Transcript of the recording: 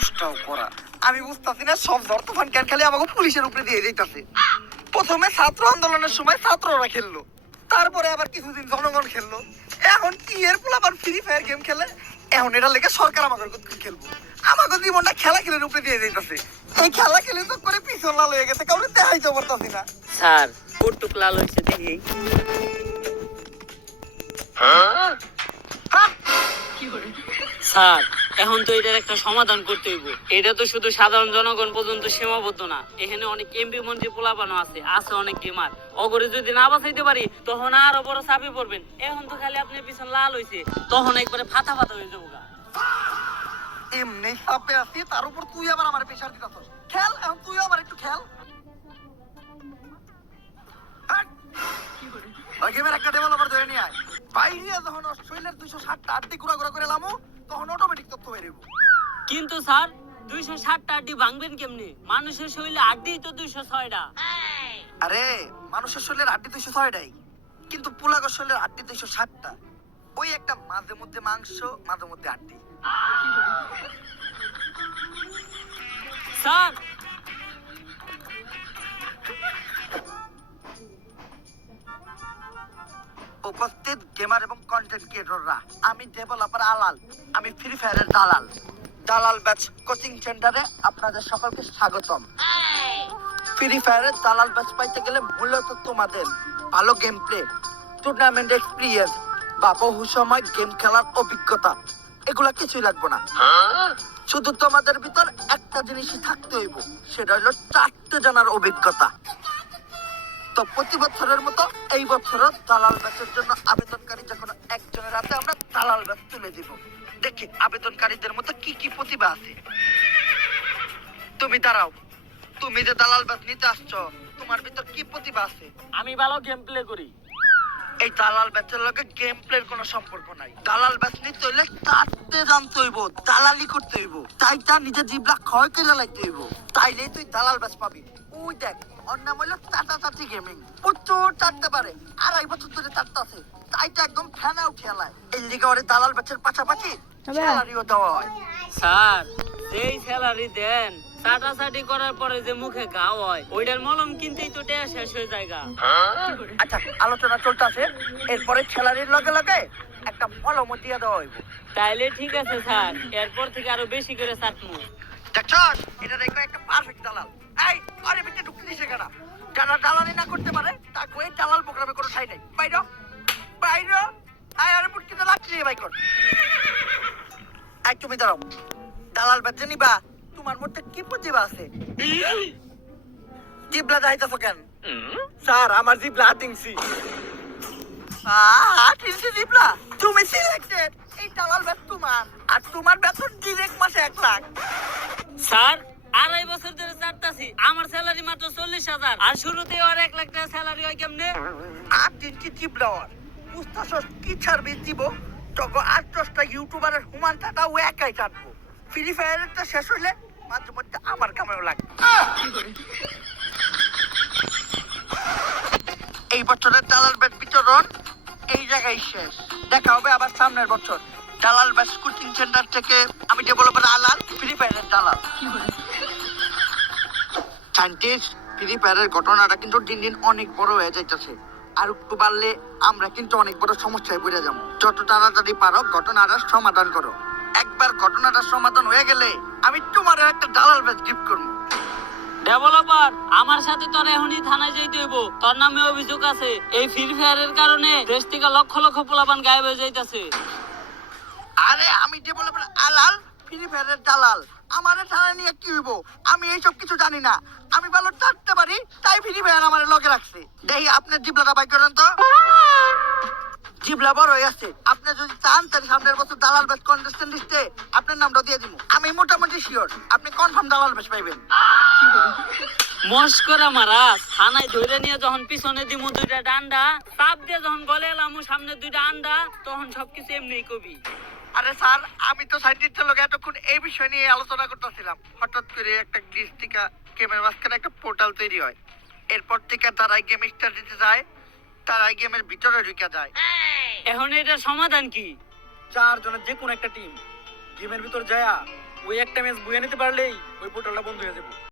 মানুষটাও করা। আমি বুঝতেছি না সব ঝড় তুফান কেন খালি আমাকে পুলিশের উপরে দিয়ে যাইতাছে। প্রথমে ছাত্র আন্দোলনের সময় ছাত্ররা খেললো, তারপরে আবার কিছুদিন জনগণ খেললো, এখন কি এর পোলাপান ফ্রি ফায়ার গেম খেলে। এখন এটা লেগে সরকার আমাকে খেলবো। আমাকে জীবনটা খেলা খেলের উপরে দিয়ে যাইতাছে। এই খেলা খেলে তো করে পিছন লাল হয়ে গেছে, কাউকে দেখাইতে পারতাছি না। স্যার কৌতুক লাল হয়েছে দেখি। স্যার এখন তো এটার একটা সমাধান করতে হইব। এটা তো শুধু সাধারণ জনগণ পর্যন্ত সীমাবদ্ধ না, এখানে অনেক এমপি মন্ত্রী পোলাপানো আছে অনেক গেমার। অগরে যদি না বাঁচাইতে পারি তখন আরো বড় চাপে পড়বেন। এখন তো খালি আপনার পিছন লাল হয়েছে, তখন একবারে ফাটা ফাটা হয়ে যাবো গা। এমনি চাপে আছি, তার উপর তুই আবার আমার প্রেশার দিতাছস। খেল, এখন তুই আবার একটু খেল। ওই গেমের একটা ডেভেলপার ধরে নিয়ে আয়। বাইরে যখন অস্ট্রেলিয়ার 260টা আড্ডি ঘুরা ঘুরা করে লামু, তখন অটোমেটিক তথ্য বেরিয়ে। কিন্তু স্যার 260টা আড্ডি ভাঙবেন কেমনে? মানুষের শরীরে আড্ডি তো 206টা। আরে মানুষের শরীরের আড্ডি 206টাই, কিন্তু পুলাগর শরীরের আড্ডি 260টা। ওই একটা মাঝে মধ্যে মাংস, মাঝে মধ্যে আড্ডি। স্যার উপস্থিত গেমার এবং কন্টেন্ট ক্রিয়েটররা, আমি ডেভেলপার আলাল, আমি ফ্রি ফায়ারের দালাল। দালাল ব্যাচ কোচিং সেন্টারে আপনাদের সকলকে স্বাগতম। ফ্রি ফায়ারের দালাল ব্যাচ পাইতে গেলে মূলত তোমাদের ভালো গেম প্লে, টুর্নামেন্ট এক্সপিরিয়েন্স বা বহু সময় গেম খেলার অভিজ্ঞতা, এগুলা কিছুই লাগবে না। শুধু তোমাদের ভিতর একটা জিনিসই থাকতে হইব, সেটা হলো 4টে জানার অভিজ্ঞতা। তো প্রতি বছরের মতো এই বছরও দালাল ব্যাচের জন্য আবেদনকারী যে কোনো একজনের হাতে আমরা দালাল ব্যাচ তুলে দিব। দেখি আবেদনকারীদের মতো কি কি প্রতিভা আছে। তুমি দাঁড়াও, তুমি যে দালাল ব্যাচ নিতে আসছো, তোমার ভিতর কি প্রতিভা আছে? আমি ভালো গেম প্লে করি। এই দালাল ব্যাচের লগে গেম প্লের কোনো সম্পর্ক নাই। দালাল ব্যাচ নিতে হইলে তাতে জানতে হইব, দালালি করতে হইব, তাই তার নিজের জিবলা ক্ষয় করে লাইতে হইব, তাইলেই তুই দালাল ব্যাচ পাবি। ওই দেখ, ওর নাম হইলো চাচি গেমিং। প্রচুর চাটতে পারে, 2.5 বছর ধরে চাটতেছে, তাই তো একদম ফ্যানা উঠে এলায়। এই লিগে ওরে দালাল ব্যাচের পাশাপাশি স্যালারিও দেওয়া হয়। স্যার যেই স্যালারি দেন, চাটাচাটি করার পরে যে মুখে ঘাও হয়, ওইটার মলম কিনতেই তো টাকা শেষ হয়ে যায় গা। আচ্ছা, আলোচনা চলতেছে, এরপরে স্যালারির লগে লগে একটা মলমও দিয়ে দেওয়া হইব। তাইলে ঠিক আছে স্যার, এরপর থেকে আরো বেশি করে চাটমু। দেখছস, এটা দেখো একটা পারফেক্ট দালাল। এই আরে বিটে ঢুকতে দিছে কেন? যারা দালালি না করতে পারে তাকে ওই দালাল প্রোগ্রামে কোনো ঠাঁই নাই। বাইরো বাইরো, আয় আরে পুটকিতে লাগছে বাই কর। এই তুমি দাঁড়াও, দালাল বেচে নিবা, তোমার মধ্যে কি প্রতিভা আছে? জিবলা যাইতেছো কেন? স্যার আমার জিবলা আতিংসি। আটিসি জিবলা, তুমি সিলেক্টেড। এই দালাল বেচ তোমার, আর তোমার বেতন ডিরেক্ট মাসে 1 লাখ। স্যার 2.5 বছর ধরে চাটতাছি, আমার স্যালারি মাত্র 40,000, আর শুরুতে ওর 1 লাখ টাকা স্যালারি হয় কেমনে? আটিসি জিবলা ওর বুঝতাছস কি সার্ভিস দিব? তখন 8-10টা ইউটিউবারের হুমান টাকা ও একাই চাটবো। ফ্রি ফায়ারেরটা শেষ হইলে মাঝে মধ্যে আমার কামেও লাগবে। এই বছরের দালাল ব্যাচ বিতরণ এই জায়গায় শেষ। দেখা হবে আবার সামনের বছর। দালাল ব্যাচ কোচিং সেন্টার থেকে আমি ডেভেলপার আলাল, ফ্রি ফায়ারের দালাল। সায়েন্টিস্ট, ফ্রি ফায়ারের ঘটনাটা কিন্তু দিন দিন অনেক বড় হয়ে যাইতেছে। আর একটু বাড়লে আমরা কিন্তু অনেক বড় সমস্যায় পড়ে যাবো। যত তাড়াতাড়ি পারো ঘটনাটার সমাধান করো। একবার ঘটনাটার সমাধান হয়ে গেলে আমি তোমার একটা দালাল ব্যাচ গিফট করবো। ডেভেলপার, আমার সাথে তোর এখনই থানায় যাইতে হইব। তোর নামে অভিযোগ আছে, এই ফ্রি ফায়ারের কারণে দেশ থেকে লক্ষ লক্ষ পোলাপান গায়েব হয়ে যাইতাছে। আরে আমি ডেভেলপার আলাল, ফ্রি ফায়ারের দালাল, আমারে থানায় নিয়ে কি হইব? আমি এইসব কিছু জানি না। আমি ভালো চাটতে পারি, তাই ফ্রি ফায়ার আমার লগে রাখছে। দেখি আপনার জিবলাটা বাই করেন তো। জিবলা বড় হয়ে আছে। আপনি যদি চান তাহলে সামনের বছর দালাল ব্যাচ কন্টেস্টেন্ট লিস্টে আপনার নামটা দিয়ে দিব। আমি মোটামুটি শিওর আপনি কনফার্ম দালাল ব্যাচ পাইবেন। মস্করা মারাস, থানায় ধরে নিয়ে যখন পিছনে দিমু 2টা ডান্ডা, চাপ দিয়ে যখন গলে এলাম সামনে 2টা আন্ডা, তখন সবকিছু এমনি কবি। আরে স্যার, আমি তো সাইন্টিস্টের লোক এতক্ষণ এই বিষয় নিয়ে আলোচনা করতেছিলাম। হঠাৎ করে একটা গ্লিচ থেকে গেমের মাঝখানে একটা পোর্টাল তৈরি হয়। এরপর থেকে তারাই গেম স্টার্ট দিতে যায়, তারাই গেমের ভিতরে ঢুকে যায়। এখন এটা সমাধান কি? 4 জনের যে কোন একটা টিম গেমের ভিতর যায়া ওই একটা ম্যাচ বুয়ে নিতে পারলেই ওই পোর্টালটা বন্ধ হয়ে যাবে।